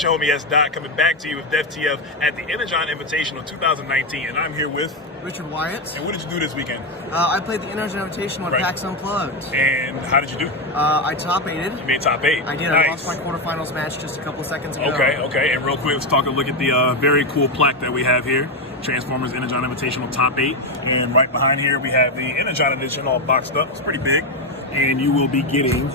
it's your homie S. Dot coming back to you with DefTF at the Energon Invitational 2019, and I'm here with Richard Wyatt. And what did you do this weekend? I played the Energon Invitational at PAX Unplugged. And how did you do? I top 8'd. You made top 8. I did. Nice. I lost my quarterfinals match just a couple seconds ago. Okay. And real quick, let's talk a look at the very cool plaque that we have here. Transformers Energon Invitational top 8. And right behind here, we have the Energon Edition all boxed up. It's pretty big. And you will be getting,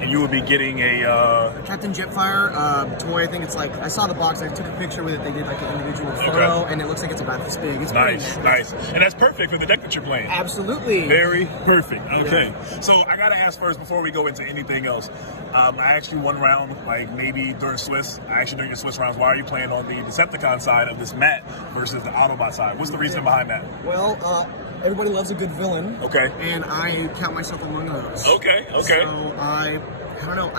and you will be getting a Captain Jetfire toy. I think it's like, I saw the box, I took a picture with it, they did like an individual photo, and it looks like it's about this big. It's nice. And that's perfect for the deck that you're playing. Absolutely. Very perfect. Okay. Yeah. So I gotta ask first, before we go into anything else, I actually one round, like maybe during during your Swiss rounds, why are you playing on the Decepticon side of this mat versus the Autobot side? What's the reason behind that? Well, everybody loves a good villain. Okay. And I count myself among those. Okay. So I don't know,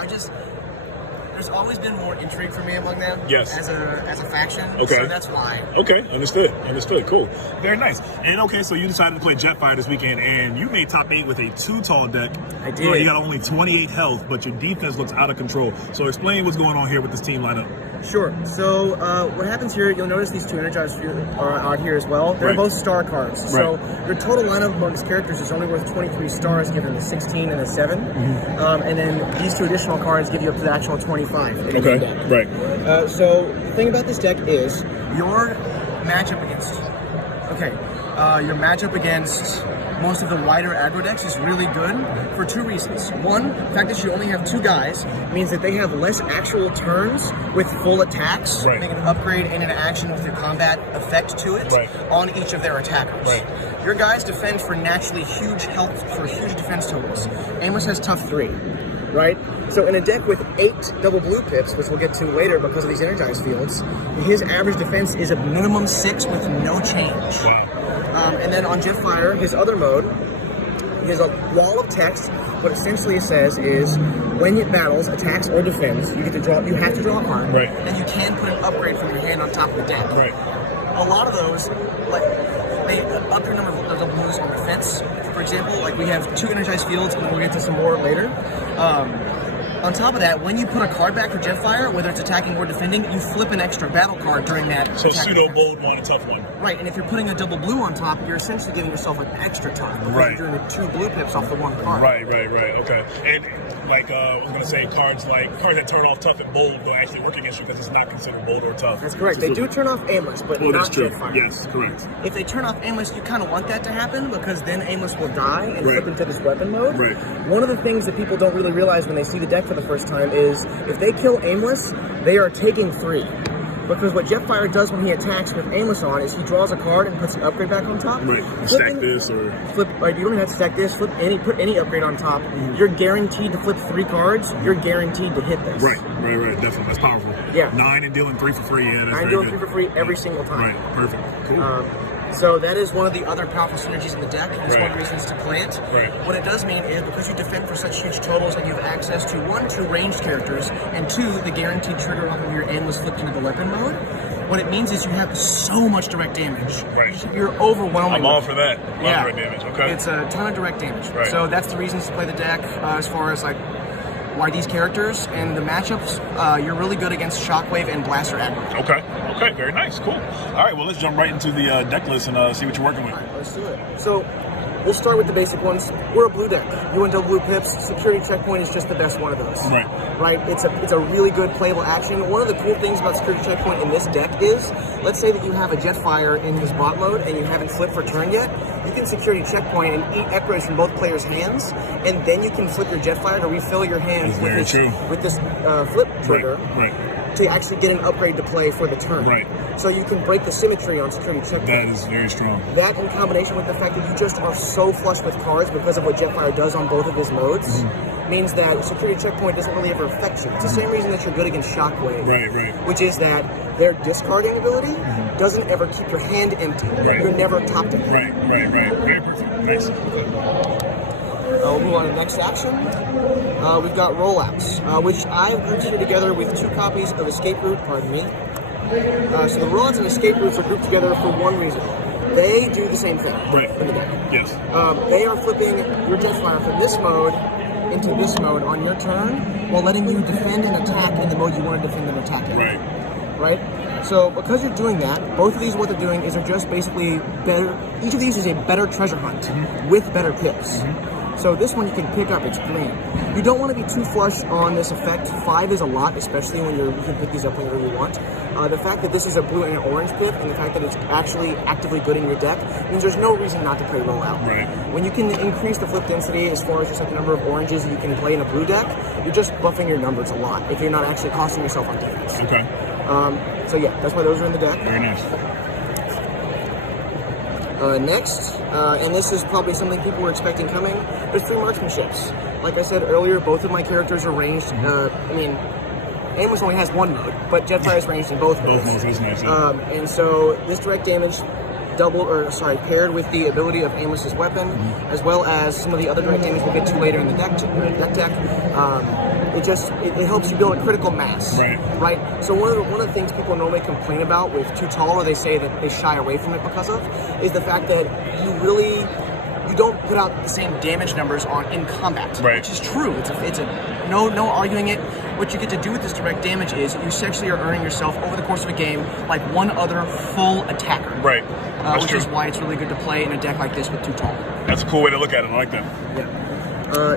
there's always been more intrigue for me among them. Yes. As a faction. Okay. So that's why. Okay, understood. Cool. Very nice. And okay, so you decided to play Jetfire this weekend, and you made top 8 with a 2-tall deck. I did. You got only 28 health, but your defense looks out of control. So explain what's going on here with this team lineup. Sure. So what happens here, you'll notice these two Energized are here as well. They're both star cards. So your total lineup amongst characters is only worth 23 stars given the 16 and the 7. And then these two additional cards give you up to the actual 25. Okay, right. So the thing about this deck is your matchup against most of the wider aggro decks is really good for 2 reasons. One, the fact that you only have 2 guys means that they have less actual turns with full attacks. They can upgrade in an action with your combat effect to it on each of their attackers. Your guys defend for naturally huge health, for huge defense totals. Amos has tough 3. Right? So in a deck with 8 double blue pips, which we'll get to later because of these energized fields, his average defense is a minimum 6 with no change. And then on Jetfire, his other mode, he has a wall of text. What essentially it says is, when it battles, attacks, or defends, you have to draw a card, and you can put an upgrade from your hand on top of the deck. A lot of those, like, they up your number of double blues on defense. For example, like we have 2 energized fields, and we'll get to some more later. On top of that, when you put a card back for Jetfire, whether it's attacking or defending, you flip an extra battle card during that. So pseudo bold one, a tough one. Right, and if you're putting a double blue on top, you're essentially giving yourself an extra time because you're doing the 2 blue pips off the 1 card. Right. Okay. And like I was gonna say, cards that turn off tough and bold will actually work against you because it's not considered bold or tough. That's correct. They do turn off aimless, but not Jetfire. Yes, correct. If they turn off aimless, you kind of want that to happen because then aimless will die and flip into this weapon mode. One of the things that people don't really realize when they see the deck for the first time is if they kill aimless, they are taking 3. Because what Jetfire does when he attacks with aimless on is he draws a card and puts an upgrade back on top. Stack this or flip. Like you don't have to stack this. Put any upgrade on top. You're guaranteed to flip 3 cards. You're guaranteed to hit this. Right. Definitely, that's powerful. Yeah. 9 and dealing 3 for free. Yeah, that's 9 dealing 3 for free every single time. Perfect. Cool. So that is one of the other powerful synergies in the deck. It's one of the reasons to play it. What it does mean is because you defend for such huge totals and you have access to 1, 2 ranged characters, and 2, the guaranteed trigger off of your aimless flipped into the weapon mode. What it means is you have so much direct damage. You're overwhelming. I'm all for that. Direct damage. Okay. It's a ton of direct damage. So that's the reasons to play the deck as far as like why these characters and the matchups. You're really good against Shockwave and Blaster aggro. Okay, very nice, cool. All right, well, let's jump right into the deck list and see what you're working with. All right, let's do it. So we'll start with the basic ones. We're a blue deck. You and double blue pips. Security checkpoint is just the best one of those. Right. It's a really good playable action. One of the cool things about security checkpoint in this deck is, let's say that you have a Jetfire in his bot mode and you haven't flipped for turn yet. You can security checkpoint and eat echoes from both players' hands, and then you can flip your Jetfire to refill your hand with this flip trigger. To actually get an upgrade to play for the turn. So you can break the symmetry on security checkpoint. That is very strong. That in combination with the fact that you just are so flush with cards because of what Jetfire does on both of his modes, means that security checkpoint doesn't really ever affect you. It's the same reason that you're good against Shockwave. Which is that their discarding ability doesn't ever keep your hand empty. You're never top deck. Very perfect. Nice. We'll move on to the next action. We've got rollouts, which I've grouped here together with 2 copies of Escape Route, pardon me. So the rollouts and Escape Routes are grouped together for one reason. They do the same thing in the deck. Yes. They are flipping your Jetfire from this mode into this mode on your turn while letting you defend and attack in the mode you want to defend and attack in. Right? So because you're doing that, both of these, what they're doing is they're just basically better. Each of these is a better treasure hunt with better picks. So this one you can pick up, it's green. You don't want to be too flush on this effect. 5 is a lot, especially when you can pick these up whenever you want. The fact that this is a blue and an orange pip, and the fact that it's actually actively good in your deck, means there's no reason not to play rollout. When you can increase the flip density as far as just like the number of oranges you can play in a blue deck, you're just buffing your numbers a lot if you're not actually costing yourself on defense. So yeah, that's why those are in the deck. Very nice. Next, and this is probably something people were expecting coming, there's 3 marksmanships. Like I said earlier, both of my characters are ranged. I mean, Amos only has 1 mode, but Jetfire is ranged in both modes. Both modes, that's nice. And so this direct damage paired with the ability of Amos's weapon, as well as some of the other direct damage we'll get to later in the deck it helps you build a critical mass. Right? So one of the things people normally complain about with Too Tall, or they say that they shy away from it because of, is the fact that you don't put out the same damage numbers in combat, which is true. It's no arguing it. What you get to do with this direct damage is you essentially are earning yourself over the course of a game like one other full attacker. Which is why it's really good to play in a deck like this with Too Tall. That's a cool way to look at it. I like that.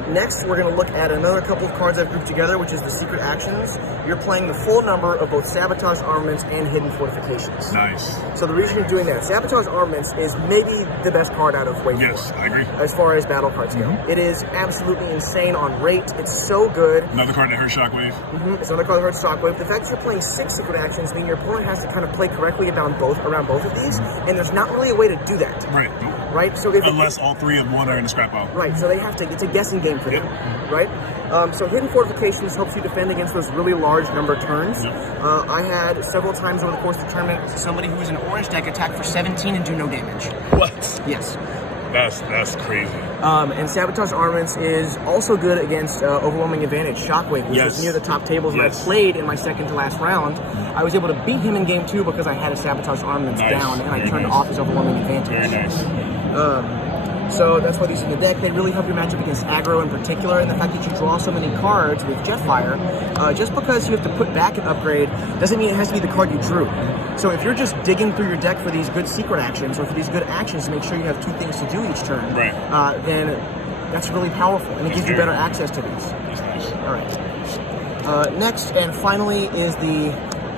Next, we're going to look at another couple of cards I've grouped together, which is the secret actions. You're playing the full number of both Sabotage Armaments and Hidden Fortifications. Nice. So the reason you're doing that, Sabotage Armaments is maybe the best card out of Wave 4. Yes, I agree. As far as battle cards go. It is absolutely insane on rate. It's so good. Another card that hurts Shockwave. It's another card that hurts Shockwave. The fact that you're playing 6 secret actions means your opponent has to kind of play correctly around both of these, and there's not really a way to do that. Right? So unless all 3 of 1 are in the scrap pile. So they have to, it's a guessing game for them. Right? So Hidden Fortifications helps you defend against those really large number turns. I had several times over the course of the tournament somebody who was an orange deck attack for 17 and do no damage. What? Yes. That's crazy. And Sabotage Armaments is also good against Overwhelming Advantage, Shockwave, which was near the top tables. And I played in my second to last round. I was able to beat him in game 2 because I had a Sabotage Armaments down, and I turned off his Overwhelming Advantage. Very nice. So that's why these are in the deck. They really help your matchup against aggro in particular, and the fact that you draw so many cards with Jetfire, just because you have to put back an upgrade doesn't mean it has to be the card you drew. So if you're just digging through your deck for these good secret actions, or for these good actions to make sure you have 2 things to do each turn, then that's really powerful, and it gives you better access to these. Alright. Next and finally is the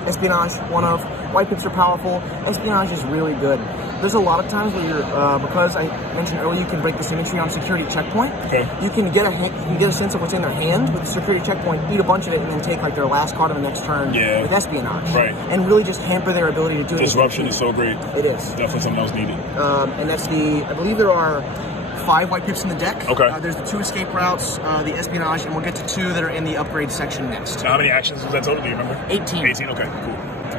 Espionage, one of. White pips are powerful. Espionage is really good. There's a lot of times where you're, because I mentioned earlier, you can break the symmetry on security checkpoint. You can get a sense of what's in their hand with the security checkpoint, eat a bunch of it, and then take like their last card on the next turn with Espionage. And really just hamper their ability to do it. Disruption is so great. It is. Definitely something else needed. And that's I believe there are 5 white pips in the deck. There's the 2 escape routes, the Espionage, and we'll get to 2 that are in the upgrade section next. Now, how many actions was that total? Do you remember? 18. 18, okay, cool.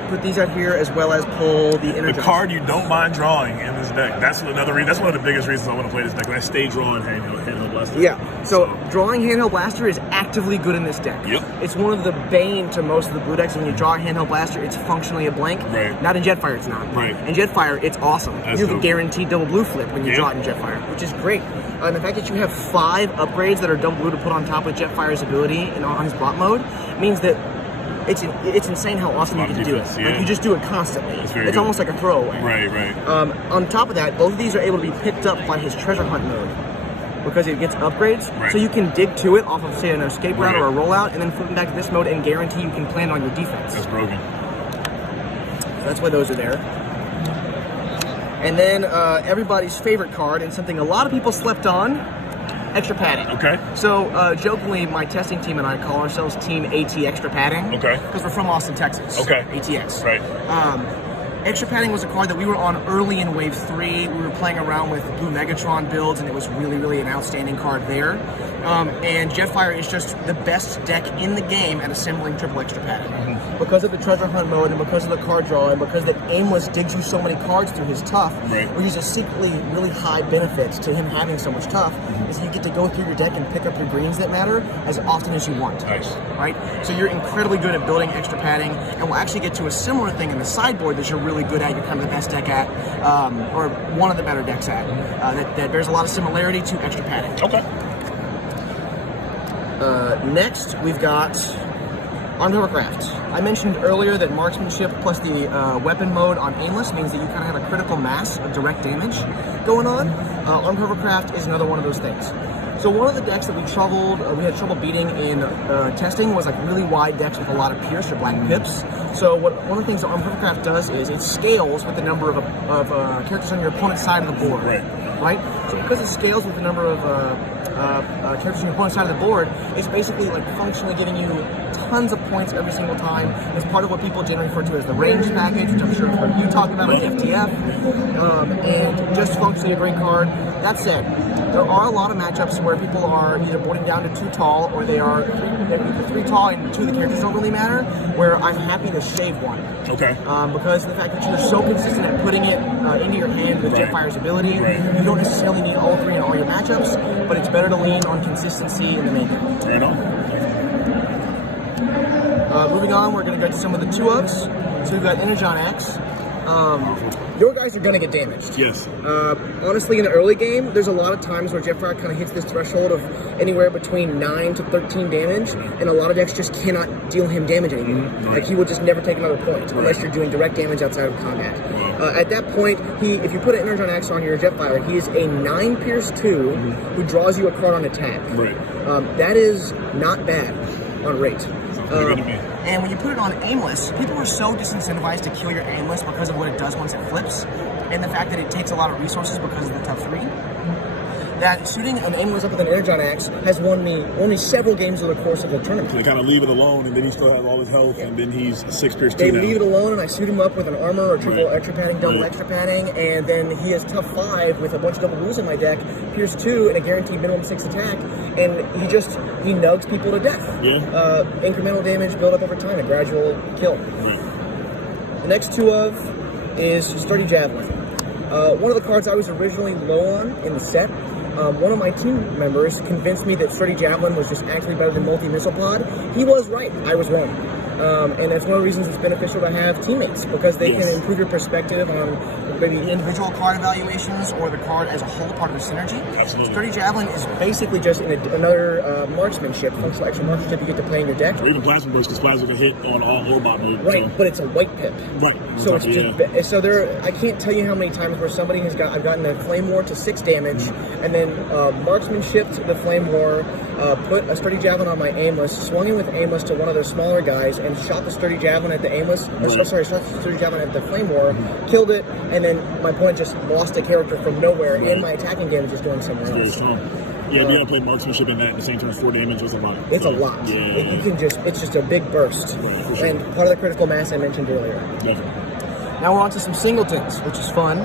Put these out here as well as pull the Energon. The card you don't mind drawing in this deck. That's another reason. That's one of the biggest reasons I want to play this deck. When I stay drawing handheld blaster. So drawing handheld blaster is actively good in this deck. It's one of the bane to most of the blue decks. When you draw a handheld blaster, it's functionally a blank. Not in Jetfire, it's not. In Jetfire, it's awesome. You have a guaranteed double blue flip when you draw it in Jetfire, which is great. And the fact that you have 5 upgrades that are double blue to put on top of Jetfire's ability and on his bot mode means that it's insane how often you get to do it. Like, you just do it constantly. It's almost like a throwaway. On top of that, both of these are able to be picked up by his treasure hunt mode because it gets upgrades. So you can dig to it off of, say, an escape route or a rollout, and then flip it back to this mode and guarantee you can plan on your defense. That's broken. So that's why those are there. And then everybody's favorite card, and something a lot of people slept on, extra padding. So jokingly, my testing team and I call ourselves Team AT Extra Padding. Because we're from Austin, Texas. ATX. Extra Padding was a card that we were on early in Wave 3. We were playing around with Blue Megatron builds, and it was really an outstanding card there. And Jetfire is just the best deck in the game at assembling triple extra padding. Because of the treasure hunt mode, and because of the card draw, and because that Aimless digs you so many cards through his tough, which is a secretly really high benefit to him having so much tough, is you get to go through your deck and pick up your greens that matter as often as you want. So you're incredibly good at building extra padding, and we'll actually get to a similar thing in the sideboard that you're really good at, you're kind of the best deck at, or one of the better decks at, that bears a lot of similarity to extra padding. Next, we've got Armed Hovercraft. I mentioned earlier that marksmanship plus the weapon mode on aimless means that you kind of have a critical mass of direct damage going on. Armed Hovercraft is another one of those things. So one of the decks that we had trouble beating in testing was like really wide decks with a lot of pierce or black pips. So one of the things that Armed Hovercraft does is it scales with the number of characters on your opponent's side of the board. Right? So because it scales with the number of characters on your opponent's side of the board, it's basically like functionally giving you tons of points every single time. It's part of what people generally refer to as the range package, which I'm sure you've heard you talk about on FTF, and just functionally a great card. That said, there are a lot of matchups where people are either boarding down to 2 tall or they're either 3 tall and 2 of the characters don't really matter, where I'm happy to shave 1. Okay. Because of the fact that you're so consistent at putting it into your hand with Jetfire's ability, you don't necessarily need all 3 in all your matchups, but it's better to lean on consistency in the main game. Fair enough. Moving on, we're going to go to some of the 2-ofs. So we've got Energon X. Your guys are going to get damaged. Yes. Honestly, in the early game, there's a lot of times where Jetfire kind of hits this threshold of anywhere between 9 to 13 damage, and a lot of decks just cannot deal him damage anymore. Like, he will just never take another point unless you're doing direct damage outside of combat. At that point, if you put an Energon Axe on your Jetfire, he is a 9 Pierce 2 who draws you a card on attack. That is not bad on rate. And when you put it on aimless, people are so disincentivized to kill your aimless because of what it does once it flips, and the fact that it takes a lot of resources because of the tough 3, that shooting an aimless up with an Energon Axe has won me only several games over the course of the tournament. So they kind of leave it alone, and then he still has all his health, and then he's 6 Pierce 2 They now. leave it alone, and I shoot him up with an armor or triple extra padding, double extra padding, and then he has tough 5 with a bunch of double rules in my deck, Pierce 2, and a guaranteed minimum 6 attack, and he nugs people to death. Incremental damage build up over time, a gradual kill. The next 2-of is Sturdy Javelin. One of the cards I was originally low on in the set. One of my team members convinced me that Sturdy Javelin was just actually better than Multi-Missile Pod. He was right. I was wrong. And that's one of the reasons it's beneficial to have teammates, because they can improve your perspective on maybe individual card evaluations or the card as a whole, part of the synergy. Sturdy Javelin is basically just another marksmanship, functional extra marksmanship you get to play in your deck. Or even Plasma Burst, because Plasma can hit on all Orbot mode. But it's a white pip. So it's just, so I can't tell you how many times where somebody I've gotten a Flame War to 6 damage, and then marksmanship the Flame War, put a Sturdy Javelin on my aimless, swung in with aimless to one of their smaller guys, and shot the Sturdy Javelin at the aimless, shot the Sturdy Javelin at the Flame War, killed it, and then my opponent just lost a character from nowhere, and my attacking damage is going somewhere else. Yeah, you gotta play marksmanship in that at the same time. 4 damage was a lot. It's a lot. It's just a big burst. And part of the critical mass I mentioned earlier. Now we're on to some singletons, which is fun.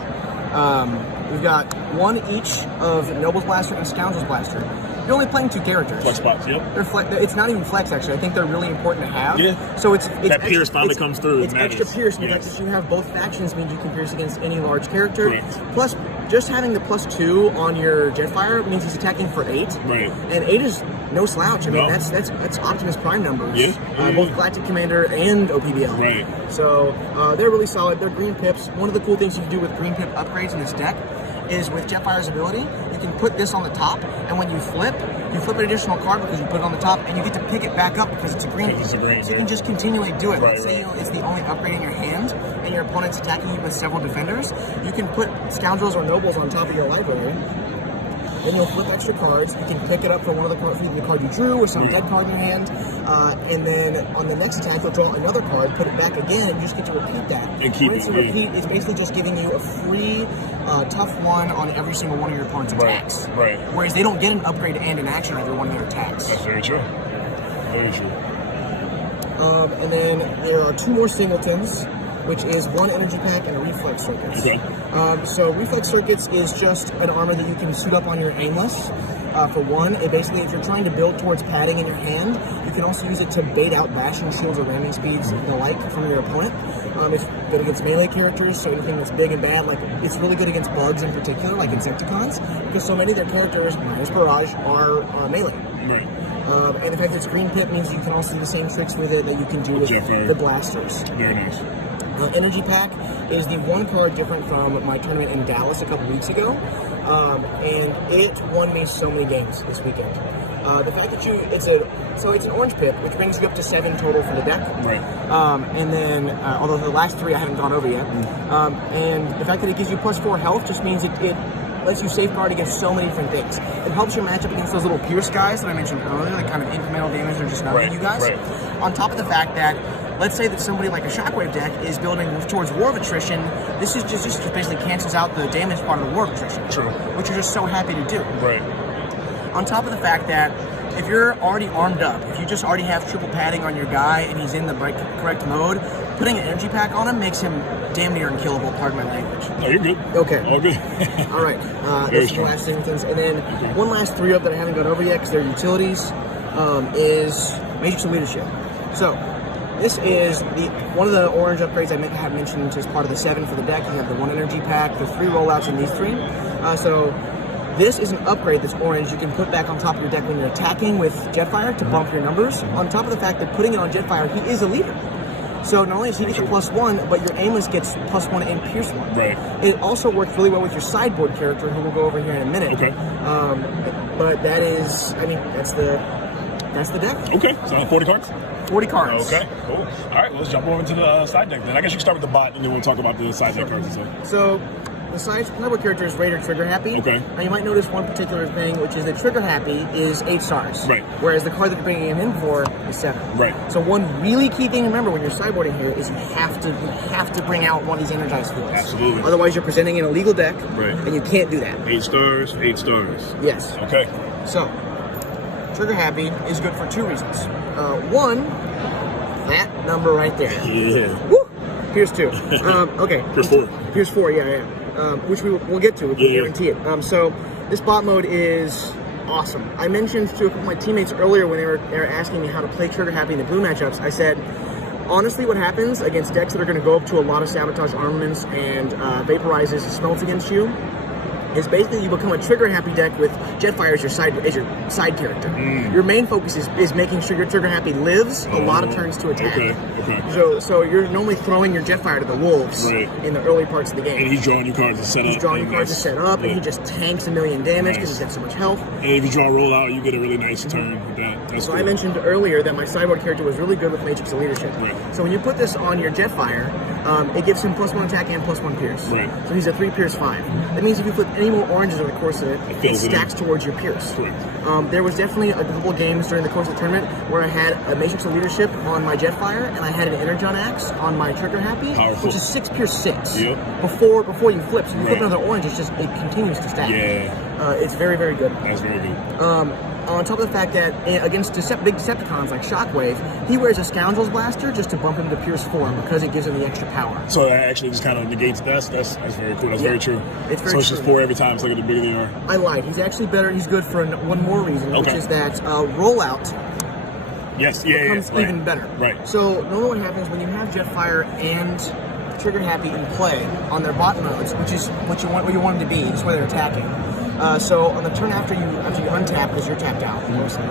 We've got 1 each of Noble's Blaster and Scoundrel's Blaster. You're only playing 2 characters. Flex spots, It's not even flex, actually. I think they're really important to have. So it's that pierce finally comes through. It's extra pierce. The fact that you have both factions means you can pierce against any large character. Plus, just having the +2 on your Jetfire means he's attacking for 8. And 8 is no slouch. I mean, that's Optimus Prime numbers. Both Galactic Commander and OPBL. So they're really solid. They're green pips. One of the cool things you can do with green pip upgrades in this deck is with Jetfire's ability, you can put this on the top, and when you flip an additional card because you put it on the top, and you get to pick it back up because it's a green. So you can just continually do it. Let's say it's the only upgrade in your hand, and your opponent's attacking you with several defenders. You can put Scoundrels or Nobles on top of your library. Then you'll flip extra cards. You can pick it up for one of the cards, either the card you drew or some dead card in your hand. And then on the next attack, you'll draw another card, put it back again, and you just get to repeat that. And keep it. Repeat is basically just giving you a free tough 1 on every single one of your opponent's attacks. Whereas they don't get an upgrade and an action on every one of their attacks. That's very true. Very true. And then there are 2 more singletons, which is 1 energy pack and a reflex circuits. So reflex circuits is just an armor that you can suit up on your aimless. For 1, it basically, if you're trying to build towards padding in your hand, you can also use it to bait out bashing shields or ramming speeds and the like from your opponent. It's good against melee characters, so anything that's big and bad, like it's really good against bugs in particular, like Insecticons, because so many of their characters, minus Barrage, are melee. And the fact that it's green pit means you can also do the same tricks with it that you can do with the blasters. Very nice. Energy Pack is the 1 card different from my tournament in Dallas a couple weeks ago, and it won me so many games this weekend. The fact that it's an orange pip, which brings you up to 7 total for the deck. Right. And then, although the last 3 I haven't gone over yet. And the fact that it gives you +4 health just means it lets you safeguard against so many different things. It helps your matchup against those little Pierce guys that I mentioned earlier, like kind of incremental damage or just numbing you guys. Right. On top of the fact that, let's say that somebody like a Shockwave deck is building towards War of Attrition, this is just basically cancels out the damage part of the War of Attrition. True. Which you're just so happy to do. Right. On top of the fact that if you're already armed up, if you just already have triple padding on your guy and he's in the correct mode, putting an energy pack on him makes him damn near unkillable, pardon my language. No, you're good. Okay. All good. All right. This is the last Singletons. And then one last 3 up that I haven't gone over yet because they're utilities is Matrix of Leadership. So this is one of the orange upgrades I have mentioned as part of the 7 for the deck. You have the 1 energy pack, the 3 rollouts in these 3. So this is an upgrade that's orange you can put back on top of your deck when you're attacking with Jetfire to bump your numbers. On top of the fact that putting it on Jetfire, he is a leader. So not only does he get a +1, but your aimless gets +1 and Pierce 1. Right. It also works really well with your sideboard character, who we'll go over here in a minute. Okay. But that is, I mean, that's the deck. Okay. So 40 cards? 40 cards. Okay, cool. All right, let's jump over into the side deck then. I guess you can start with the bot, and then we'll talk about the side deck cards and stuff. So the sideboard character is Raider Trigger Happy. Okay. Now you might notice one particular thing, which is that Trigger Happy is 8 stars. Right. Whereas the card that you're bringing him in for is 7. Right. So one really key thing to remember when you're sideboarding here is you have to bring out one of these energized fields. Absolutely. Otherwise you're presenting an illegal deck. Right. And you can't do that. 8 stars, 8 stars. Yes. Okay. So Trigger Happy is good for 2 reasons. One, that number right there. Yeah. Woo! Here's 2. Okay. Here's 4. Here's 4, yeah. Which we'll get to, we can guarantee it. So this bot mode is awesome. I mentioned to a couple of my teammates earlier when they were asking me how to play Trigger Happy in the blue matchups, I said, honestly, what happens against decks that are going to go up to a lot of Sabotage armaments and vaporizes smelts against you is basically you become a Trigger Happy deck with Jetfire as your side character. Your main focus is making sure your Trigger Happy lives a lot of turns to attack. Okay. So you're normally throwing your Jetfire to the wolves in the early parts of the game. And he's drawing you cards to set up. He's drawing you cards to set up, and he just tanks a million damage because he's got so much health. And if you draw a rollout, you get a really nice turn with that. That's So cool. I mentioned earlier that my sideboard character was really good with Matrix of Leadership. Right. So when you put this on your Jetfire, it gives him +1 attack and +1 Pierce. Right. So he's a 3 Pierce 5. That means if you flip any more oranges over the course of it, it stacks towards your Pierce. Correct. There was definitely a couple of games during the course of the tournament where I had a Matrix of Leadership on my Jetfire and I had an Energon Axe on my Trigger Happy, Powerful. which is 6 Pierce 6. Yep. Before you flip. So you flip another orange, it continues to stack. Yeah. It's very, very good. That's very good. On top of the fact that against big Decepticons like Shockwave, he wears a Scoundrel's Blaster just to bump him to Pierce 4 because it gives him the extra power. So that actually just kind of negates that's very cool. That's very true. It's very so it's just 4 every time, so the bigger they are. I lied. He's actually better. He's good for one more reason, which is that rollout becomes even better. Right. So normally what happens when you have Jetfire and Trigger Happy in play on their bot modes, which is what you want them to be, just where they're attacking. So on the turn after you untap, because you're tapped out, mostly,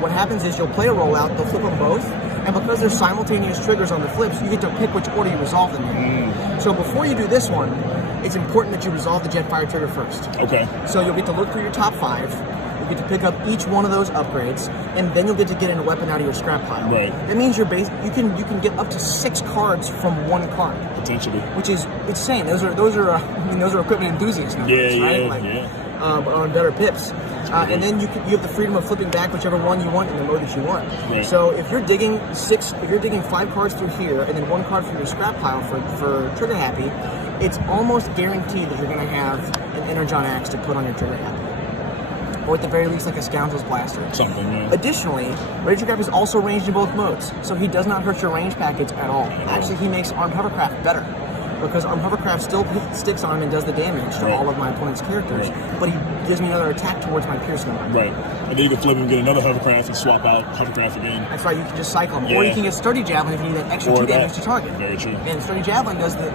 what happens is you'll play a rollout, they'll flip them both, and because there's simultaneous triggers on the flips, you get to pick which order you resolve them in. So before you do this one, it's important that you resolve the Jetfire trigger first. Okay. So you'll get to look through your top 5, you get to pick up each one of those upgrades, and then you'll get to get a weapon out of your scrap pile. Right. That means you can get up to 6 cards from 1 card. Potentially. Which is insane. Those are equipment enthusiasts numbers, right? But on better pips. And then you have the freedom of flipping back whichever one you want in the mode that you want. Right. So if you're digging 5 cards through here and then 1 card from your scrap pile for Trigger Happy, it's almost guaranteed that you're going to have an Energon Axe to put on your Trigger Happy. Or at the very least like a Scoundrel's Blaster. Something, yeah. Additionally, Raider Trigger is also ranged in both modes, so he does not hurt your range package at all. Actually, he makes Armed Hovercraft better, because Armed Hovercraft still sticks on him and does the damage to all of my opponent's characters, but he gives me another attack towards my Pierce number. Right. And then you can flip him and get another Hovercraft and swap out Hovercraft again. That's right, you can just cycle him. Or you can get Sturdy Javelin if you need that extra 2 damage to target. Very true. And Sturdy Javelin does it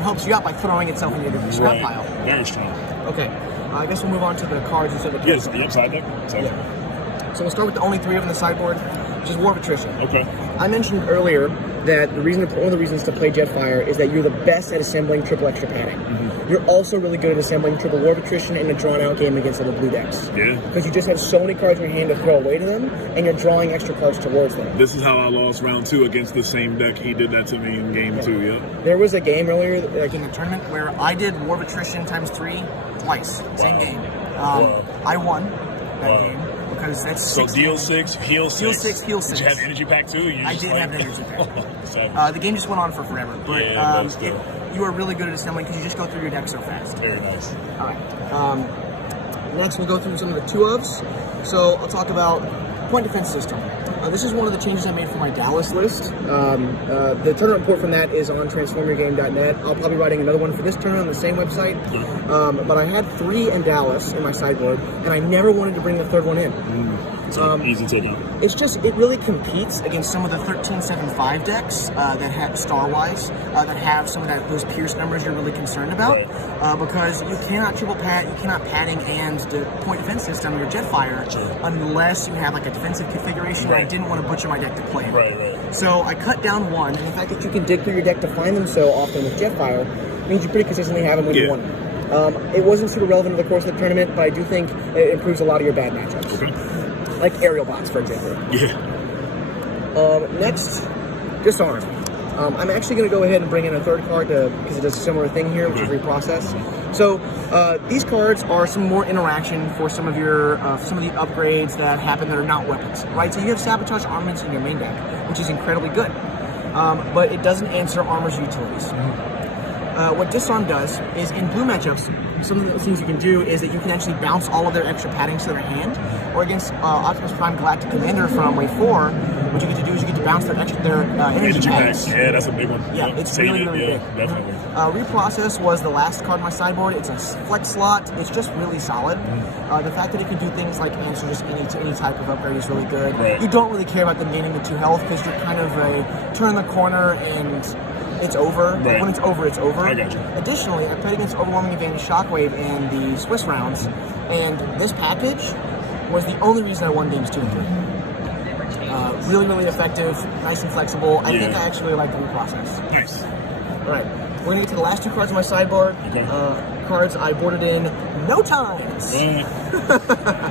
helps you out by throwing itself into your scrap pile. Very strong. Okay. I guess we'll move on to the cards instead of the Yes, side deck. Yeah. So we'll start with the only 3 of them on the sideboard, which is War of Attrition. Okay. I mentioned earlier that one of the reasons to play Jetfire is that you're the best at assembling triple extra padding. you're also really good at assembling triple War of Attrition in a drawn-out game against other blue decks. Yeah. Because you just have so many cards in your hand to throw away to them, and you're drawing extra cards towards them. This is how I lost round 2 against the same deck. He did that to me in game 2, yeah. There was a game earlier, like in the tournament, where I did War of Attrition ×3 twice, same game. I won that game. Because that's so deal 6, heal 6. Deal 6, heal 6. Did you have energy pack too? I did have an energy pack. The game just went on for forever, but you are really good at assembling because you just go through your deck so fast. Very nice. All right. Next, we'll go through some of the 2-ofs. So I'll talk about point defense system. This is one of the changes I made for my Dallas list. The tournament report from that is on transformyourgame.net. I'll probably be writing another one for this tournament on the same website. But I had 3 in Dallas in my sideboard, and I never wanted to bring the 3rd one in. So easy to do. It's just, it really competes against some of the 13-7-5 decks that have star-wise, that have some of those Pierce numbers you're really concerned about. Because you cannot triple pad, you cannot padding and the point defense system, your Jetfire, unless you have like a defensive configuration. I didn't want to butcher my deck to play it. So I cut down 1, and the fact that you can dig through your deck to find them so often with Jetfire means you pretty consistently have them when you want them. It wasn't super relevant in the course of the tournament, but I do think it improves a lot of your bad matchups. Like aerial bots, for example. Next, disarm. I'm actually going to go ahead and bring in a 3rd card because it does a similar thing here, which is reprocess. So these cards are some more interaction for some of your some of the upgrades that happen that are not weapons, right? So you have sabotage armaments in your main deck, which is incredibly good, but it doesn't answer armor's utilities. What disarm does is in blue matchups, some of the things you can do is that you can actually bounce all of their extra paddings to their hand, or against Optimus Prime Galactic Commander from Wave 4, what you get to do is you get to bounce their energy packs. Yeah, that's a big one. Yeah, it's really, really big. Definitely. Reprocess was the last card in my sideboard. It's a flex slot. It's just really solid. The fact that it can do things like answer just any type of upgrade is really good. You don't really care about them gaining the 2 health because you're kind of a turn the corner and it's over. When it's over, it's over. I got you. Additionally, I played against Overwhelming Advantage Shockwave in the Swiss rounds, and this package was the only reason I won games 2 and 3. Really, really effective, nice and flexible. I think I actually like the reprocess. Nice. All right, we're going to get to the last 2 cards on my sideboard. Cards I boarded in no times.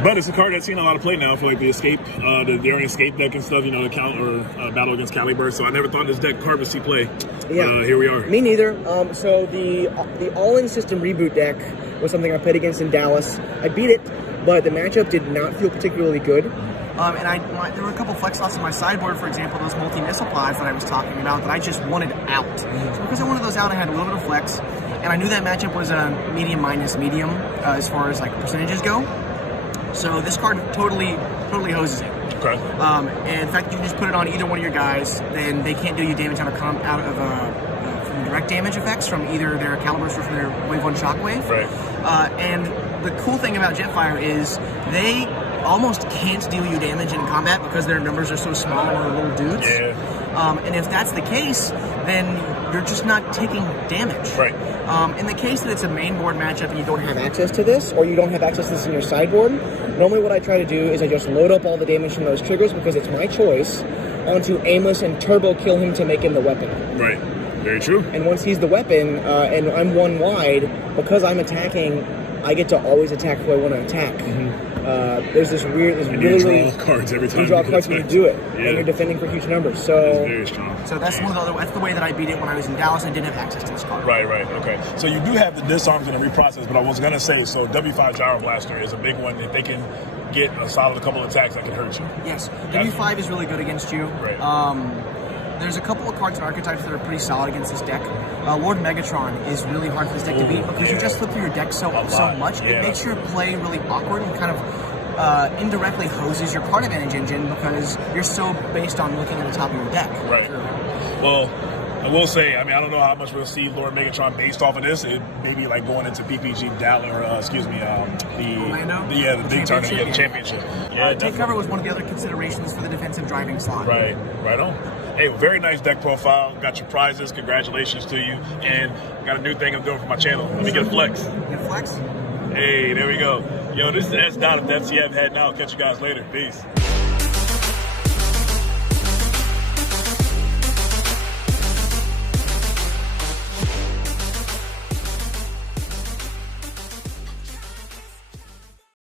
But it's a card that's seen a lot of play now for like the escape, the Daring Escape deck and stuff, you know, the battle against Caliburst. So I never thought this deck card would see play. Here we are. Me neither. So the all-in system reboot deck was something I played against in Dallas. I beat it, but the matchup did not feel particularly good. And there were a couple flex slots in my sideboard, for example, those multi-missile pods that I was talking about that I just wanted out. So because I wanted those out, I had a little bit of flex, and I knew that matchup was a medium minus medium as far as like percentages go. So this card totally hoses it. And the fact that you can just put it on either one of your guys, then they can't do you damage out of from direct damage effects from either their Caliburst or from their Wave 1 Shockwave. And the cool thing about Jetfire is they almost can't deal you damage in combat because their numbers are so small and they're little dudes. And if that's the case, then you're just not taking damage. In the case that it's a main board matchup and you don't have access to this, or you don't have access to this in your sideboard, normally what I try to do is I just load up all the damage from those triggers because it's my choice onto Amos and turbo kill him to make him the weapon. Very true. And once he's the weapon, and I'm 1 wide, because I'm attacking, I get to always attack who I want to attack. There's this weird, you draw cards every time. You draw cards when you do it, and you're defending for huge numbers. So that's very strong. So that's that's the way that I beat it when I was in Dallas and didn't have access to this card. Okay. So you do have the disarms and the reprocess, but I was gonna say, so W5 Gyro Blaster is a big one that they can get a solid couple attacks that can hurt you. Yes, W5 is really good against you. There's a couple of cards and archetypes that are pretty solid against this deck. Lord Megatron is really hard for this deck to beat because you just flip through your deck so much. It makes your play really awkward and kind of indirectly hoses your card advantage engine because you're so based on looking at the top of your deck. Well, I will say, I mean, I don't know how much we'll see Lord Megatron based off of this. It maybe like going into PPG Dallas, or the big tournament, the championship. Take cover was one of the other considerations for the defensive driving slot. Right on. Hey, very nice deck profile. Got your prizes. Congratulations to you. And got a new thing I'm doing for my channel. Let me get a flex. Get a flex? Hey, there we go. Yo, this is S. Dot. If that's the I've had now, I'll catch you guys later. Peace.